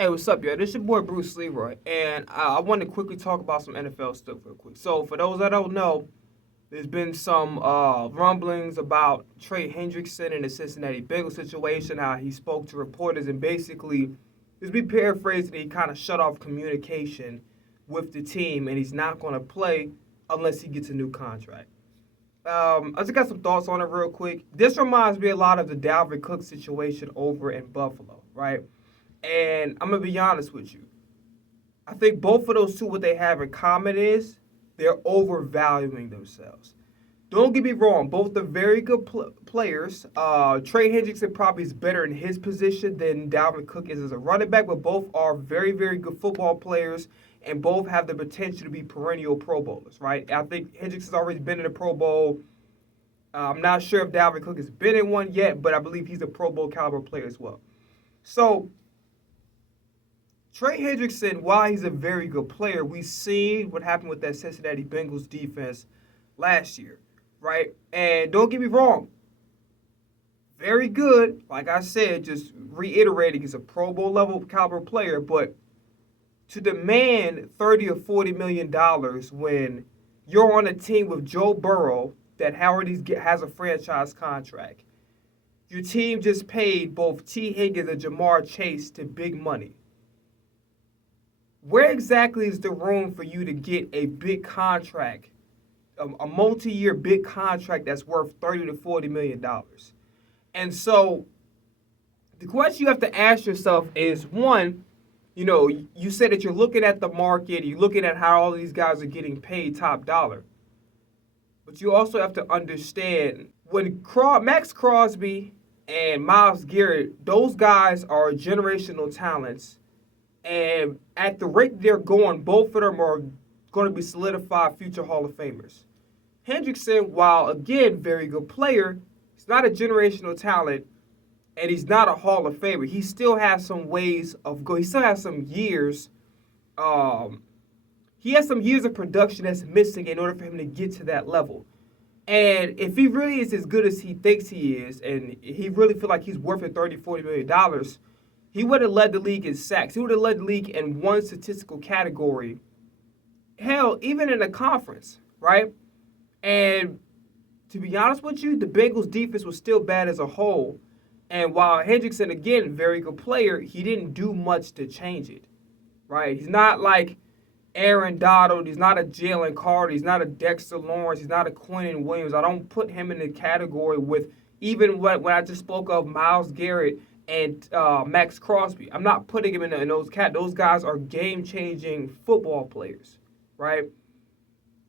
Hey, what's up, yo? This your boy Bruce Leroy, and I want to quickly talk about some NFL stuff real quick. So, for those that don't know, there's been some rumblings about Trey Hendrickson and the Cincinnati Bengals situation, how he spoke to reporters and basically, just be paraphrasing, he kind of shut off communication with the team, and he's not going to play unless he gets a new contract. I just got some thoughts on it real quick. This reminds me a lot of the Dalvin Cook situation over in Buffalo, right? And I'm gonna be honest with you. I think both of those two, what they have in common is they're overvaluing themselves. Don't get me wrong, both are very good players. Trey Hendrickson probably is better in his position than Dalvin Cook is as a running back, but both are very, very good football players and both have the potential to be perennial Pro Bowlers, right? I think Hendrickson's already been in a Pro Bowl. I'm not sure if Dalvin Cook has been in one yet, but I believe he's a Pro Bowl caliber player as well. So Trey Hendrickson, while he's a very good player, we've seen what happened with that Cincinnati Bengals defense last year, right? And don't get me wrong, very good. Like I said, just reiterating, he's a Pro Bowl level caliber player, but to demand $30 or $40 million when you're on a team with Joe Burrow that already has a franchise contract. Your team just paid both T. Higgins and Jamar Chase to big money. Where exactly is the room for you to get a big contract, a multi-year big contract that's worth $30 to $40 million? And so the question you have to ask yourself is, one, you said that you're looking at the market, you're looking at how all these guys are getting paid top dollar. But you also have to understand when Max Crosby and Myles Garrett, those guys are generational talents. And at the rate they're going, both of them are going to be solidified future Hall of Famers. Hendrickson, while again very good player, he's not a generational talent, and he's not a Hall of Famer. He still has some ways of go. He still has some years. He has some years of production that's missing in order for him to get to that level. And if he really is as good as he thinks he is, and he really feel like he's worth it $30, $40 million, he would have led the league in sacks. He would have led the league in one statistical category. Hell, even in a conference, right? And to be honest with you, the Bengals defense was still bad as a whole. And while Hendrickson, again, very good player, he didn't do much to change it, right? He's not like Aaron Donald. He's not a Jalen Carter. He's not a Dexter Lawrence. He's not a Quinnen Williams. I don't put him in the category with even when I just spoke of Myles Garrett and Max Crosby. I'm not putting him in those Those guys are game-changing football players, right?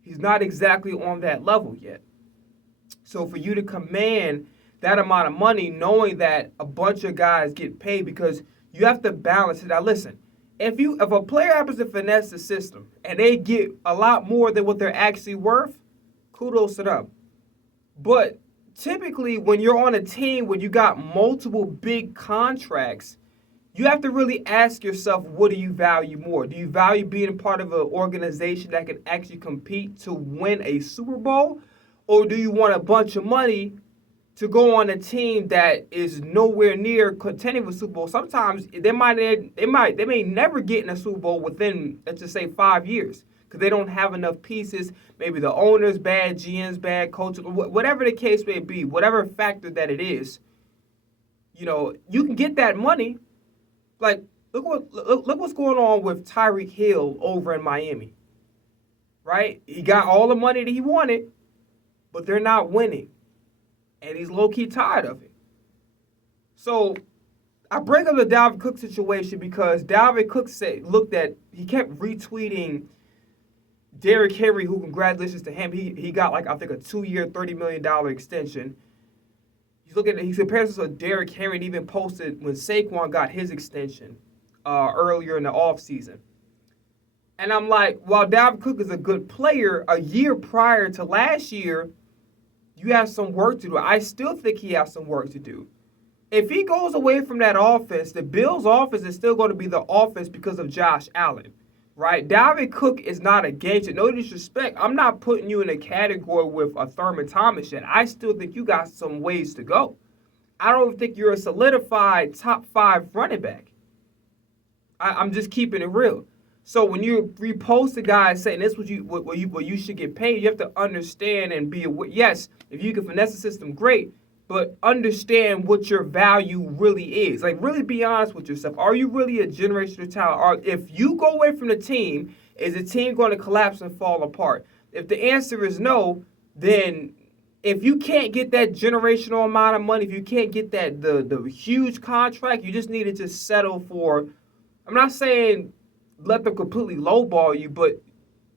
He's not exactly on that level yet. So for you to command that amount of money, knowing that a bunch of guys get paid, because you have to balance it. Now listen, if a player happens to finesse the system and they get a lot more than what they're actually worth, kudos to them. But typically, when you're on a team where you got multiple big contracts, you have to really ask yourself, what do you value more? Do you value being a part of an organization that can actually compete to win a Super Bowl? Or do you want a bunch of money to go on a team that is nowhere near contending for Super Bowl? Sometimes they may never get in a Super Bowl within, let's just say, 5 years, because they don't have enough pieces. Maybe the owner's bad, GM's bad, coach, whatever the case may be, whatever factor that it is, you can get that money. Like, look what's going on with Tyreek Hill over in Miami, right? He got all the money that he wanted, but they're not winning, and he's low-key tired of it. So I bring up the Dalvin Cook situation because Dalvin Cook he kept retweeting Derrick Henry, who, congratulations to him, he got I think a 2-year, $30 million extension. He compares us to Derrick Henry and even posted when Saquon got his extension earlier in the offseason. And I'm like, while Dalvin Cook is a good player, a year prior to last year, you have some work to do. I still think he has some work to do. If he goes away from that offense, the Bills' offense is still going to be the offense because of Josh Allen, right? Dalvin Cook is not a game changer. No disrespect. I'm not putting you in a category with a Thurman Thomas yet. I still think you got some ways to go. I don't think you're a solidified top 5 running back. I'm just keeping it real. So when you repost a guy saying this what you should get paid, you have to understand and be aware. Yes, if you can finesse the system, great, but understand what your value really is. Like really be honest with yourself. Are you really a generational talent? Or if you go away from the team, is the team going to collapse and fall apart? If the answer is no, then if you can't get that generational amount of money, if you can't get that the huge contract, you just need to just settle for. I'm not saying let them completely lowball you, but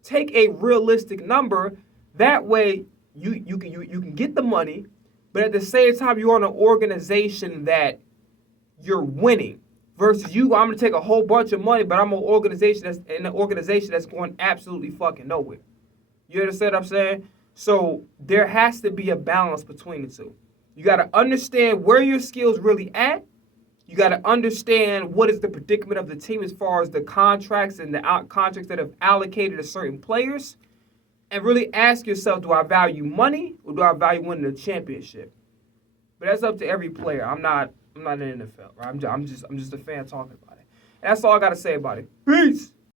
take a realistic number. That way, you can get the money, but at the same time, you're on an organization that you're winning. Versus you, I'm gonna take a whole bunch of money, but I'm an organization that's going absolutely fucking nowhere. You understand what I'm saying? So there has to be a balance between the two. You got to understand where your skills really at. You got to understand what is the predicament of the team as far as the contracts and the contracts that have allocated to certain players, and really ask yourself: do I value money or do I value winning a championship? But that's up to every player. I'm not in the NFL, right? I'm just a fan talking about it. And that's all I got to say about it. Peace.